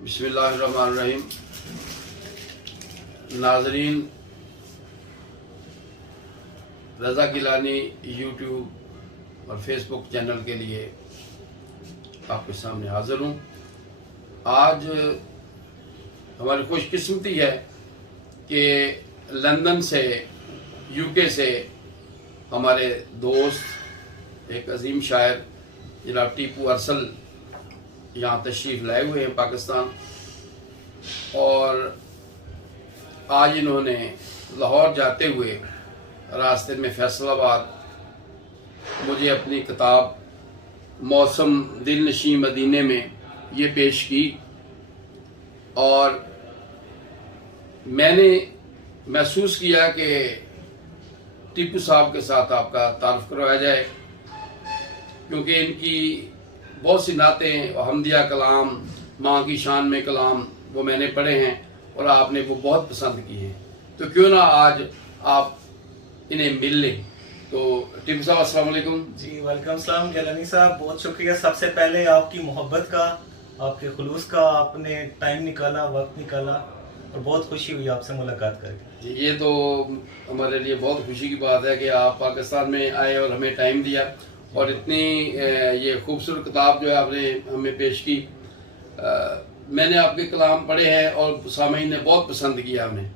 बिस्मिल्लाहिर्रहमानिर्रहीम। नाजरीन, रज़ा गिलानी यूट्यूब और फेसबुक चैनल के लिए आपके सामने हाज़िर हूँ। आज हमारी खुशकिस्मती है कि लंदन से, यूके से हमारे दोस्त एक अजीम शायर जनाब टीपू अरसल यहाँ तशरीफ़ लाए हुए हैं पाकिस्तान, और आज इन्होंने लाहौर जाते हुए रास्ते में फैसलाबाद मुझे अपनी किताब मौसम दिल नशी मदीने में ये पेश की, और मैंने महसूस किया कि टीपू साहब के साथ आपका तारुफ करवाया जाए, क्योंकि इनकी बहुत सी नातें, हमदिया कलाम, माँ की शान में कलाम, वो मैंने पढ़े हैं और आपने वो बहुत पसंद किए हैं। तो क्यों ना आज आप इन्हें मिल लें। तो टीपू साहब अस्सलाम वालेकुम। जी वालेकुम सलाम गिलानी साहब, बहुत शुक्रिया सबसे पहले आपकी मोहब्बत का, आपके खुलूस का, आपने टाइम निकाला, वक्त निकाला, और बहुत खुशी हुई आपसे मुलाकात करके। ये तो हमारे लिए बहुत खुशी की बात है कि आप पाकिस्तान में आए और हमें टाइम दिया, और इतनी ये खूबसूरत किताब जो है आपने हमें पेश की। मैंने आपके कलाम पढ़े हैं और सामीन ने बहुत पसंद किया हमें।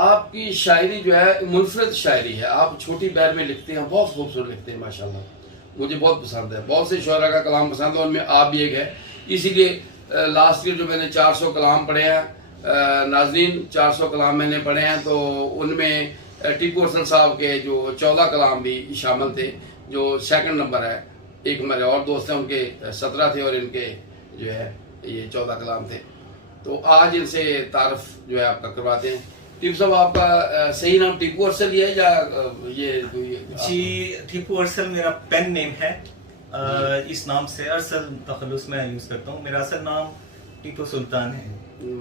आपकी शायरी जो है मुनफरद शायरी है, आप छोटी बैर में लिखते हैं, बहुत खूबसूरत लिखते हैं माशाल्लाह, मुझे बहुत पसंद है। बहुत से शोरा का कलाम पसंद है, उनमें आप भी एक है। इसीलिए लास्ट ईयर जो मैंने 400 कलाम पढ़े हैं, नाज़रीन 400 कलाम मैंने पढ़े हैं, तो उनमें टीपू अरसल साहब के जो 14 कलाम भी शामिल थे, जो सेकंड नंबर है। एक हमारे और दोस्त हैं, उनके 17 थे और इनके जो है ये 14 कलाम थे। तो आज इनसे तारुफ जो है आपका करवाते हैं। टीपू साहब, आपका सही नाम टीपू अरसल ही है या ये जी टीपू अरसल मेरा पेन नेम है। इस नाम से अरसल तखल्लुस में यूज करता हूँ। मेरा असल नाम टीपू सुल्तान है,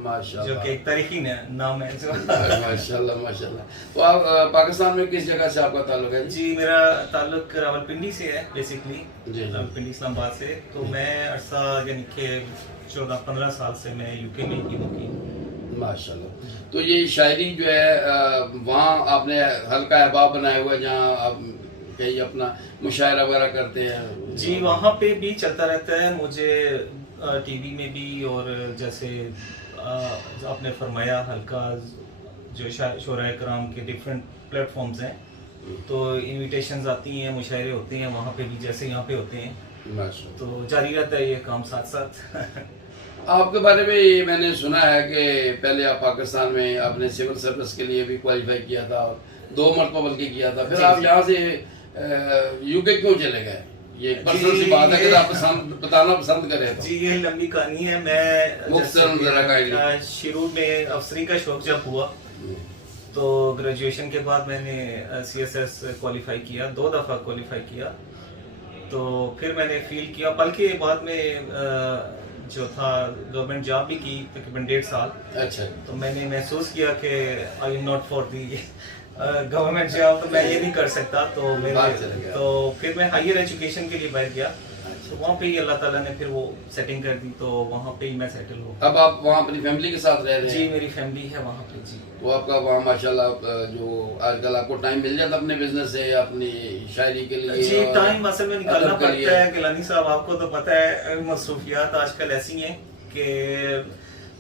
माशाल्लाह, जो कि एक तारीखी नाम है जो माशाल्लाह माशाल्लाह। तो आप पाकिस्तान में किस जगह से आपका ताल्लुक है? जी मेरा ताल्लुक रावलपिंडी से है बेसिकली, जी। रावलपिंडी इस्लामाबाद से। तो मैं अरसा यानी कि 14-15 साल से मैं यूके में ही मुकीम। माशाल्लाह। तो ये शायरी जो है वहाँ आपने हल्का अहबाब बनाया हुआ है, जहाँ आप कहीं अपना मुशायरा वगैरह करते हैं? जी वहाँ पे भी चलता रहता है, मुझे टीवी में भी, और जैसे आपने फरमाया हल्का जो शोराए कराम के डिफरेंट प्लेटफॉर्म्स हैं, तो इनविटेशंस आती हैं, मुशायरे होते हैं वहाँ पे भी, जैसे यहाँ पे होते हैं। माशाल्लाह। तो जारी रहता है ये काम साथ साथ। आपके बारे में ये मैंने सुना है कि पहले आप पाकिस्तान में अपने सिविल सर्विस के लिए भी क्वालिफाई किया था, और 2 मरतबा बल्कि किया था, फिर आप यहाँ से यूके क्यों चले गए? ये पर्सनल सी बात है कि आप बताना पसंद करें तो। जी ये लंबी कहानी है। मैं शुरू में अफसरी का शौक जब हुआ, तो ग्रेजुएशन के बाद मैंने CSS क्वालिफाई किया, 2 दफ़ा क्वालिफाई किया। तो फिर मैंने फील किया, बल्कि बाद में जो था गवर्नमेंट जॉब भी की तकरीबन 1.5 साल। अच्छा। तो मैंने महसूस किया कि I am not for the government job, तो मैं ये नहीं कर सकता। तो फिर मैं हायर एजुकेशन के लिए बाहर गया। तो वहाँ पे ही अल्लाह ताला ने फिर वो सेटिंग कर दी, तो वहाँ पे ही मैं सेटल हो। अब आप वहाँ अपनी फैमिली के साथ रह रहे हैं? जी मेरी फैमिली है वहाँ पे। जी तो आपका वहाँ माशाल्लाह जो आजकल आपको टाइम मिल जाता अपने बिजनेस से, अपनी शायरी के लिए? जी टाइम असल में निकालना पड़ता है गिलानी साहब, आपको तो पता है मसरूफियात आजकल ऐसी हैं कि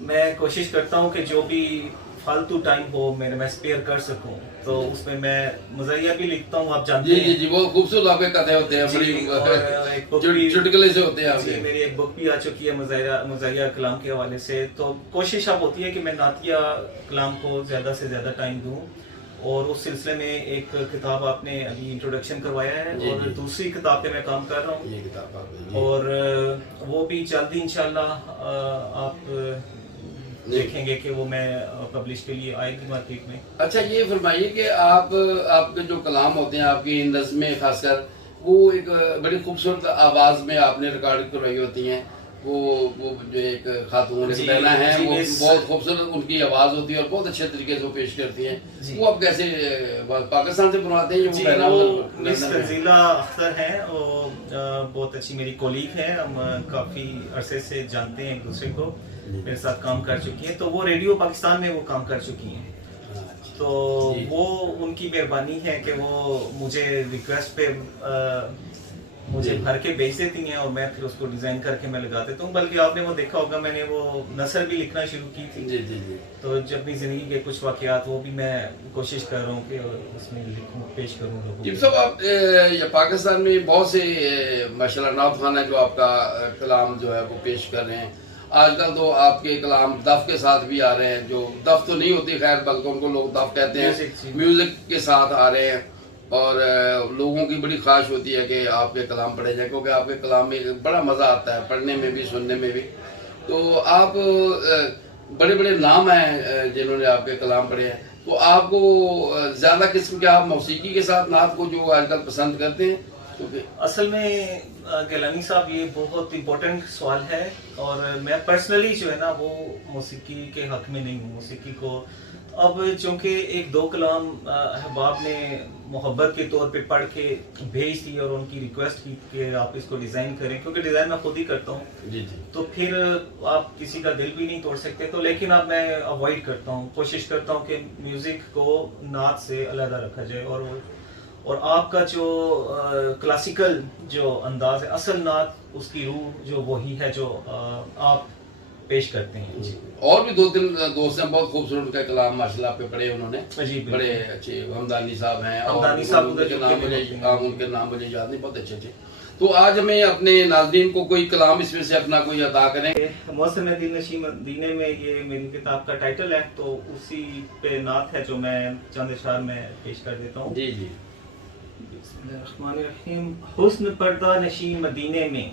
मैं कोशिश करता हूँ कि जो भी फालतू टाइम हो मैं स्पेयर कर सकूं, तो उसमें मैं मज़ाहिया भी लिखता हूँ, आप जानते हैं। जी वो खूबसूरत आपके कथे होते हैं, बड़ी चुटकुले से होते हैं। जी मेरी एक बुक भी आ चुकी है मज़ाहिया कलाम के हवाले से। तो कोशिश अब होती है कि मैं नातिया कलाम को ज़्यादा से ज़्यादा टाइम दूँ, और उस सिलसिले में एक किताब आपने अभी इंट्रोडक्शन करवाया है, और दूसरी किताब पे मैं काम कर रहा हूँ, ये किताब और वो भी जल्दी इंशाल्लाह आप देखेंगे कि वो मैं पब्लिश के लिए आएगी मार्केट में। अच्छा, ये फरमाइए कि आपके जो कलाम होते हैं, आपकी नज़्में खासकर, वो एक बड़ी खूबसूरत आवाज़ में आपने रिकॉर्ड करवाई होती हैं, वो जो एक खातून जी, बहना है, जी, वो मिस- बहुत खूबसूरत उनकी आवाज होती है और बहुत अच्छे तरीके से वो पेश करती हैं। जी। वो आप कैसे पाकिस्तान से बनवाते हैं? जी, बहना वो मतलब मिस लंदन में? तंजीला अख्तर हैं, वो बहुत अच्छी मेरी कोलीग हैं, हम काफ़ी अरसे से जानते हैं एक दूसरे को, मेरे साथ काम कर चुकी हैं, तो वो रेडियो पाकिस्तान में वो काम कर चुकी हैं। तो जी। वो उनकी मेहरबानी है कि वो मुझे रिक्वेस्ट पे मुझे जी। भर के भेज देती हैं और मैं फिर उसको डिज़ाइन करके मैं लगा देता हूँ। बल्कि आपने वो देखा होगा, मैंने वो नसर भी लिखना शुरू की थी। जी जी जी। तो जब भी ज़िंदगी के कुछ वाक़यात, वो भी मैं कोशिश कर रहा हूँ कि उसमें लिखूँ, पेश करूँ लोगों टिप को। साहब, आप ये पाकिस्तान में बहुत से माशाल्लाह नात खान है जो आपका कलाम जो है वो पेश कर रहे हैं। आजकल तो आपके कलाम दफ के साथ भी आ रहे हैं, जो दफ तो नहीं होती खैर, बल्कि उनको लोग दफ कहते म्यूजिक, जी। हैं, म्यूजिक के साथ आ रहे हैं। और लोगों की बड़ी ख्वाहिश होती है कि आपके कलाम पढ़े जाए, क्योंकि आपके कलाम में बड़ा मज़ा आता है पढ़ने में भी, सुनने में भी। तो आप बड़े बड़े नाम हैं जिन्होंने आपके कलाम पढ़े हैं, तो आपको ज़्यादा किस्म के आप मौसीकी के साथ नात को जो आजकल पसंद करते हैं? क्योंकि असल में गिलानी साहब, ये बहुत इम्पोर्टेंट सवाल है, और मैं पर्सनली जो है ना वो मौसीकी के हक में नहीं हूँ। मौसीकी को अब चूंकि एक दो कलाम अहबाब ने मोहब्बत के तौर पे पढ़ के भेज दी और उनकी रिक्वेस्ट की कि आप इसको डिज़ाइन करें, क्योंकि डिज़ाइन मैं खुद ही करता हूँ, जी जी। तो फिर आप किसी का दिल भी नहीं तोड़ सकते। तो लेकिन अब मैं अवॉइड करता हूँ, कोशिश करता हूँ कि म्यूज़िक को नात से अलग रखा जाए, और आपका जो क्लासिकल जो अंदाज है, असल नात, उसकी रूह जो वही है जो आप पेश करते हैं। जी, और भी दो तीन दोस्त हैं, बहुत खूबसूरत उनका कलाम माशाल्लाह पे पढ़े उन्होंने, जी, बिल्कुल। बड़े अच्छे हमदानी साहब हैं, और हमदानी साहब उनके उधर नाम जो मुझे होते हैं। उनके नाम मुझे याद नहीं, बहुत अच्छे थे। तो आज हमें अपने नाज़रीन को कोई कलाम इसमें से अपना कोई अता करें। मौसम दिल नशी मदीने में, ये मेरी किताब का टाइटल है, तो उसी पे नात है जो मैं चंद अशआर में पेश कर देता हूँ। जी जी। बिस्मिल्लाहिर्रहमानिर्रहीम। हुस्न पर्दा नशी मदीने में,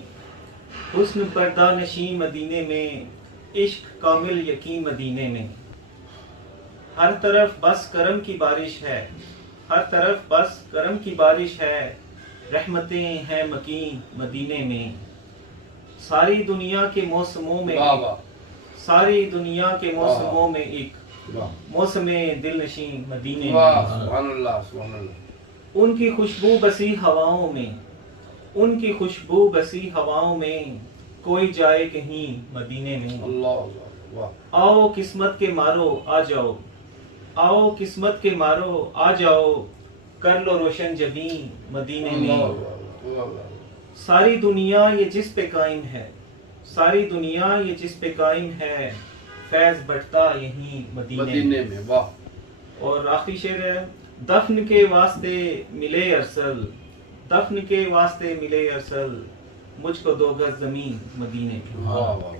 हुस्न पर्दा नशी मदीने में, इश्क कामिल यकीन मदीने में। हर तरफ बस करम की बारिश है, हर तरफ बस करम की बारिश है, रहमतें हैं मकीन मदीने में। सारी दुनिया के मौसमों में, वाह वाह सारी दुनिया के मौसमों में एक वाह मौसम दिल नशी मदीने वाह, में। सुभान अल्लाह सुभान अल्लाह। उनकी खुशबू बसी हवाओं में, उनकी खुशबू बसी हवाओं में, कोई जाए कहीं मदीने में। अल्लाह अल्लाह, वाह। आओ किस्मत के मारो आ जाओ, आओ किस्मत के मारो आ जाओ, कर लो रोशन जबीं मदीने अल्लाह में। अल्लाह, अल्लाह। सारी दुनिया ये जिस पे कायम है, सारी दुनिया ये जिस पे कायम है, फैज बटता यहीं मदीने मदीने में, वाह। और आखिरी शेर है, दफन के वास्ते मिले अरसल, दफन के वास्ते मिले अरसल, मुझको दो गज जमीन मदीने में। वाह वाह।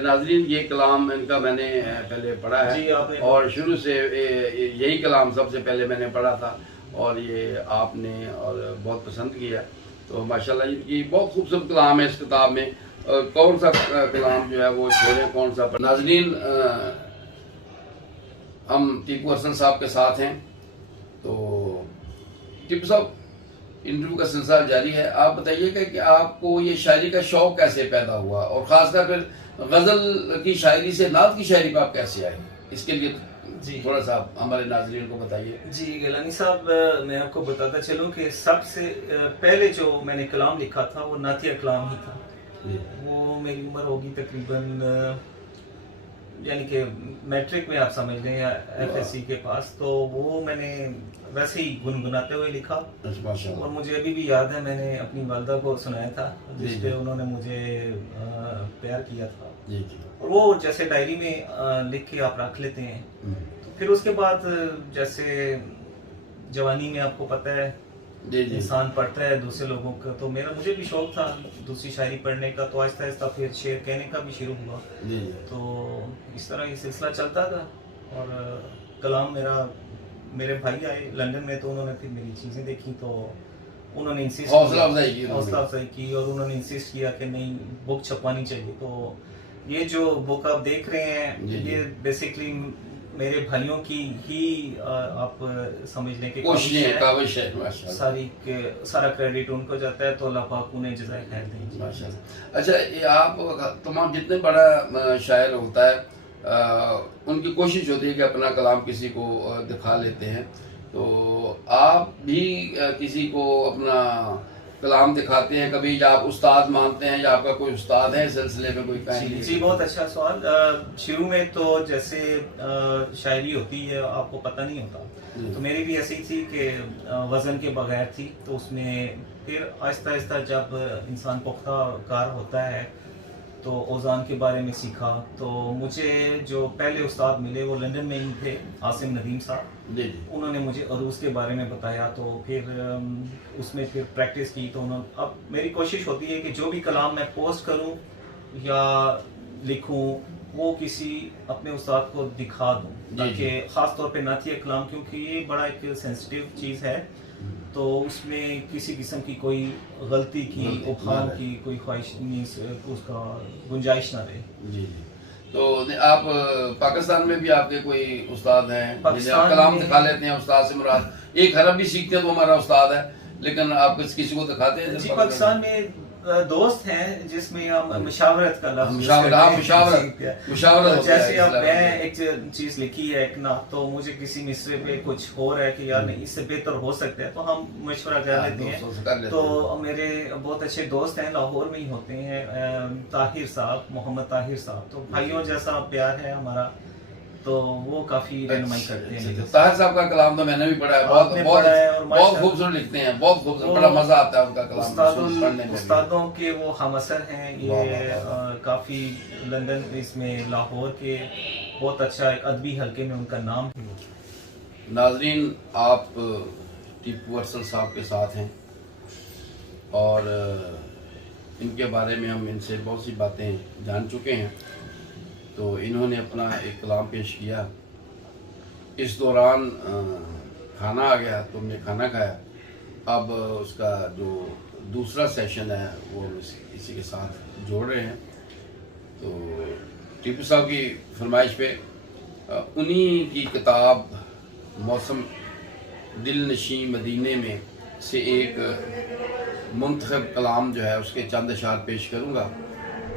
नाज़रीन, ये कलाम इनका मैंने पहले पढ़ा है। जी, आपने। और शुरू से यही कलाम सबसे पहले मैंने पढ़ा था, और ये आपने और बहुत पसंद किया। तो माशाल्लाह इनकी बहुत खूबसूरत कलाम है इस किताब में। कौन सा कलाम जो है वो छोड़ें, कौन सा नाज़रीन, हम टीपू हसन साहब के साथ हैं। तो टीपू साहब, इंटरव्यू का सिलसिला जारी है। आप बताइएगा कि आपको ये शायरी का शौक कैसे पैदा हुआ, और ख़ासकर फिर गज़ल की शायरी से नात की शायरी पर आप कैसे आए? इसके लिए जी, थोड़ा सा हमारे नाज़रीन को बताइए। जी गिलानी साहब, मैं आपको बताता चलूं कि सबसे पहले जो मैंने कलाम लिखा था वो नातिया कलाम ही था। वो मेरी उम्र होगी तकरीबन, यानी कि मैट्रिक में आप समझ लें, या एफएससी के पास। तो वो मैंने वैसे ही गुनगुनाते हुए लिखा, और मुझे अभी भी याद है, मैंने अपनी वालदा को सुनाया था, जिस पे उन्होंने मुझे प्यार किया था। जी जी। और वो जैसे डायरी में लिख के आप रख लेते हैं। तो फिर उसके बाद जैसे जवानी में आपको पता है जी जी। इंसान पढ़ता है दूसरे लोगों का, तो मुझे भी शौक था दूसरी शायरी पढ़ने का, तो आहिस्ता आहिस्ता फिर शेर कहने का भी शुरू हुआ। जी जी। तो इस तरह ये सिलसिला चलता था। और कलाम मेरे भाई आए लंदन में, तो उन्होंने फिर मेरी चीज़ें देखी, तो उन्होंने इंसिस्ट हौसला अफजाई की, और उन्होंने इंसिस्ट किया कि नहीं, बुक छपवानी चाहिए। तो ये जो बुक आप देख रहे हैं, जी, जी। ये बेसिकली मेरे भाइयों की ही आप समझ लें कि काविश है माशाल्लाह। सारा क्रेडिट उनको जाता है, तो अल्लाह पाक उन्हें जज़ाए खैर दें माशाल्लाह। अच्छा, ये आप तमाम जितने बड़ा शायर होता है उनकी कोशिश होती है कि अपना कलाम किसी को दिखा लेते हैं, तो आप भी किसी को अपना कलाम दिखाते हैं कभी, या आप उस्ताद मानते हैं, या आपका कोई उस्ताद है इस सिलसिले में कोई कहानी? जी, बहुत अच्छा सवाल। शुरू में तो जैसे शायरी होती है आपको पता नहीं होता, तो मेरी भी ऐसी थी कि वजन के बगैर थी, तो उसमें फिर आहिस्ता आहिस्ता जब इंसान पुख्ता कार होता है तो औज़ान के बारे में सीखा। तो मुझे जो पहले उस्ताद मिले वो लंदन में ही थे, आसिम नदीम साहब। उन्होंने मुझे अरूज के बारे में बताया, तो फिर उसमें फिर प्रैक्टिस की। तो उन्होंने, अब मेरी कोशिश होती है कि जो भी कलाम मैं पोस्ट करूं या लिखूं वो किसी अपने उस्ताद को दिखा दूं, ताकि ख़ास तौर पे नातिया कलाम, क्योंकि ये बड़ा एक सेंसिटिव चीज़ है, तो उसमें किसी किस्म की कोई गलती की, उफान की कोई ख्वाहिश नहीं, उसका गुंजाइश ना रहे। जी। तो आप पाकिस्तान में भी आपके कोई उस्ताद हैं जिन्हें आप कलाम दिखा लेते हैं? उस्ताद से मुराद एक हरफ भी सीखते हैं तो हमारा उस्ताद है, लेकिन आप किसी को दिखाते हैं? जी, पाकिस्तान में दोस्त हैं जिसमें हम मुशावरत का लफ्ज़, मुशावरत जैसे अब मैं एक चीज लिखी है एक ना, तो मुझे किसी मिसरे पे कुछ हो रहा है कि यार नहीं इससे बेहतर हो सकता है, तो हम मशवरा कर लेते हैं। तो मेरे बहुत अच्छे दोस्त हैं, लाहौर में ही होते हैं, ताहिर साहब, मोहम्मद ताहिर साहब, तो भाइयों जैसा प्यार है हमारा, तो वो काफी रहनुमाई करते हैं। ताहिर साहब का कलाम तो मैंने भी पढ़ा है, बहुत खूबसूरत लिखते हैं, बहुत खूबसूरत, बड़ा मजा आता है उनका कलाम पढ़ने में। उस्तादों के वो हम असर हैं, ये काफी लंदन इसमें लाहौर के बहुत अच्छा एक अदबी हल्के में उनका नाम है। नाजरीन, आप टीपू अरसल साहब के साथ हैं और इनके बारे में हम इनसे बहुत सी बातें जान चुके हैं। तो इन्होंने अपना एक कलाम पेश किया, इस दौरान खाना आ गया तो हमने खाना खाया। अब उसका जो दूसरा सेशन है वो इसी के साथ जोड़ रहे हैं। तो टीपू साहब की फरमाइश पे उन्हीं की किताब मौसम दिल नशी मदीने में से एक मुंतखब कलाम जो है उसके चंद अशार पेश करूँगा,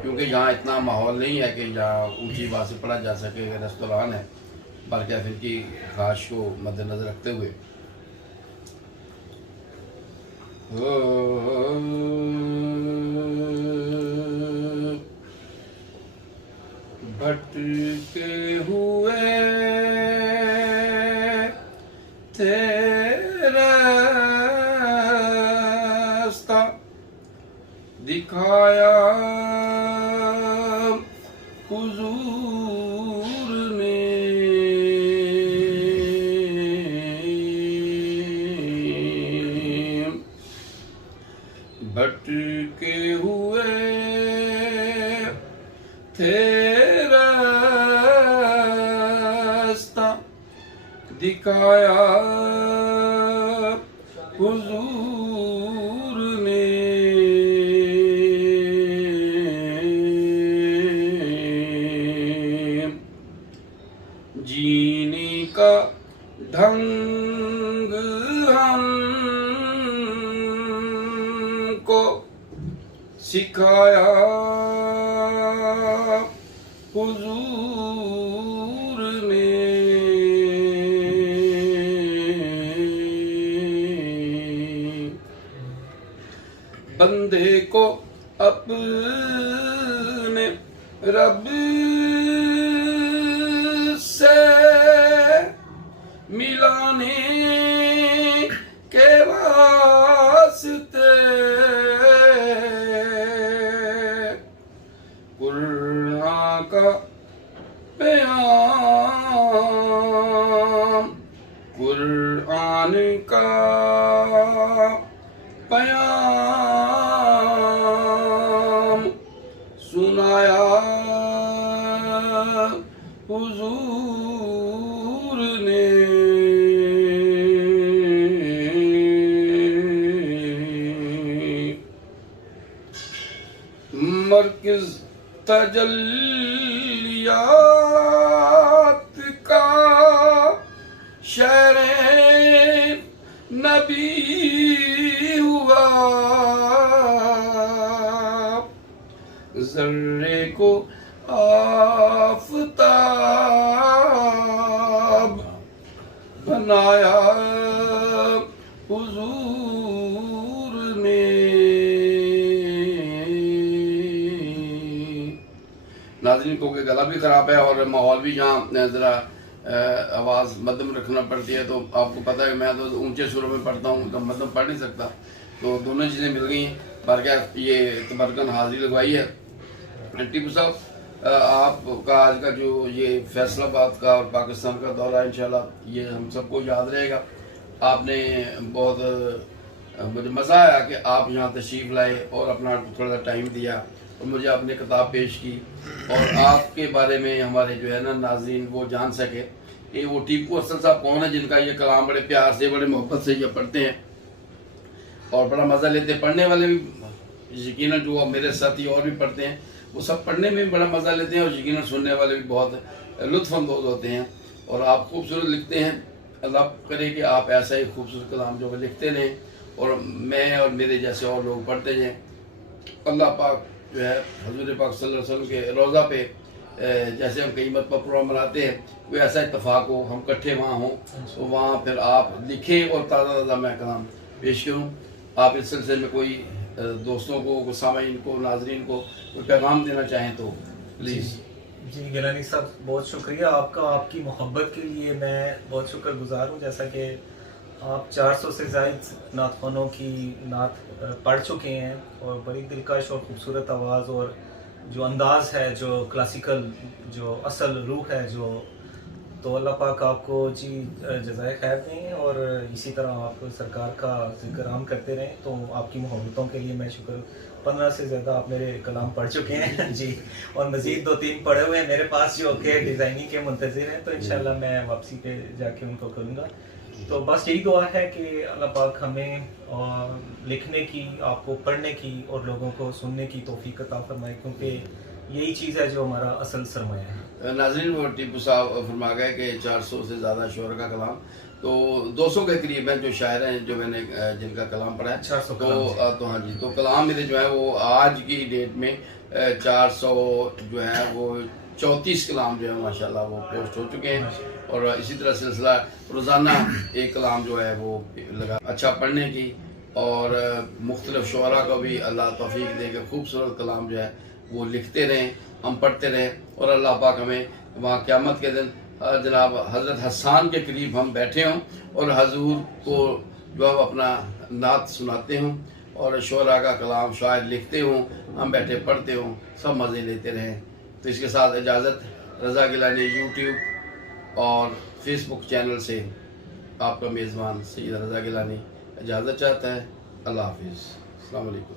क्योंकि यहाँ इतना माहौल नहीं है कि यहाँ ऊंची आवाज़ से पढ़ा जा सके, रेस्तरान है, बल्कि इनकी ख्वाहिश को मद्देनजर रखते हुए भटके हुए तेरा रास्ता दिखाया हुजूर ने, भटके हुए तेरा रास्ता दिखाया हुजूर ने, जीने का ढंग हमको सिखाया हुजूर ने, बंदे को अपने रब से मिलाने के वास्ते कुरान का पैगाम, कुरान का पैगाम सुनाया हुजूर ने, मरकज़ तजल्लियात का जर्रे को आफताब बनाया हुजूर ने। नाज़रीन को के गला भी ख़राब है और माहौल भी यहाँ ज़रा आवाज़ मध्यम रखना पड़ती है, तो आपको पता है मैं तो ऊंचे सुरों में पढ़ता हूँ तो मध्यम पढ़ नहीं सकता, तो दोनों चीज़ें मिल गई हैं। पर क्या ये तबरकन हाजिरी लगवाई है। टीपू साहब, आपका आज का जो ये फैसलाबाद का और पाकिस्तान का दौरा है, इंशाल्लाह ये हम सबको याद रहेगा। आपने बहुत मुझे मज़ा आया कि आप यहाँ तशरीफ़ लाए और अपना थोड़ा सा टाइम दिया और मुझे आपने किताब पेश की और आपके बारे में हमारे जो है ना नाज़रीन वो जान सके कि वो टीपू अफजल साहब कौन है, जिनका ये कलाम बड़े प्यार से बड़े मोहब्बत से ये पढ़ते हैं और बड़ा मज़ा लेते हैं। पढ़ने वाले भी यकीनन जो मेरे साथी और भी पढ़ते हैं वो सब पढ़ने में भी बड़ा मज़ा लेते हैं और यकीनन सुनने वाले भी बहुत लुत्फ़अंदोज़ होते हैं और आप खूबसूरत लिखते हैं। अल्लाह करे कि आप ऐसा ही खूबसूरत कलाम जो लिखते रहें और मैं और मेरे जैसे और लोग पढ़ते जाएँ। अल्लाह पाक जो है हज़ूर पाक सल्लल्लाहु अलैहि वसल्लम के रोज़ा पे जैसे हम कई मरतबा प्रोग्राम बनाते हैं कोई ऐसा इत्तफाक हो, हम इकट्ठे वहाँ हों तो वहाँ फिर आप लिखें और ताज़ा ताज़ा मैं कलाम पेश करूँ। आप इस सिलसिले में कोई दोस्तों को, सामाईन को, नाजरीन को कोई पैगाम देना चाहें तो प्लीज़। जी गिलानी साहब, बहुत शुक्रिया आपका, आपकी मोहब्बत के लिए मैं बहुत शुक्रगुजार हूँ। जैसा कि आप 400 से ज़ायद नातखानों की नात पढ़ चुके हैं और बड़ी दिलकश और ख़ूबसूरत आवाज़ और जो अंदाज़ है, जो क्लासिकल जो असल रूह है जो, तो अल्लाह पाक आपको जी जज़ाए खैर दें और इसी तरह आप सरकार का ज़िक्र आम करते रहें। तो आपकी मोहब्बतों के लिए मैं शुक्र। 15 से ज़्यादा आप मेरे कलाम पढ़ चुके हैं जी, और मज़ीद 2-3 पढ़े हुए हैं मेरे पास जो कि डिज़ाइनिंग के मुंतज़िर हैं, तो इंशाल्लाह मैं वापसी पे जाके उनको करूँगा। तो बस यही दुआ है कि अल्लाह पाक हमें लिखने की, आपको पढ़ने की और लोगों को सुनने की तौफीक अता फरमाए, क्योंकि यही चीज़ है जो हमारा असल सरमाया है। नाज़रीन, वो टीपू साहब फरमा गए कि 400 से ज़्यादा शोर का कलाम, तो 200 के करीब हैं जो शायर हैं जो मैंने जिनका कलाम पढ़ा है। 400 तो हाँ जी, तो कलाम मेरे जो है वो आज की डेट में 400 जो है वो 34 कलाम जो है माशाल्लाह वो पोस्ट हो चुके हैं और इसी तरह सिलसिला रोज़ाना एक कलाम जो है वो लगा अच्छा पढ़ने की और मुख्तलिफ शुअरा को भी अल्लाह तौफीक दे के खूबसूरत कलाम जो है वो लिखते रहें, हम पढ़ते रहें और अल्लाह पाक हमें वहाँ क़यामत के दिन जनाब हज़रत हसन के करीब हम बैठे हों और हजूर को जो हम अपना नात सुनाते हों और शुअरा का कलाम शायर लिखते हों, हम बैठे पढ़ते हों, सब मज़े लेते रहें। तो इसके साथ इजाज़त, रज़ा गिलानी यूट्यूब और फेसबुक चैनल से आपका मेज़बान सैयद रज़ा गिलानी इजाज़त चाहता है। अल्लाह हाफिज़, अस्सलाम वालेकुम।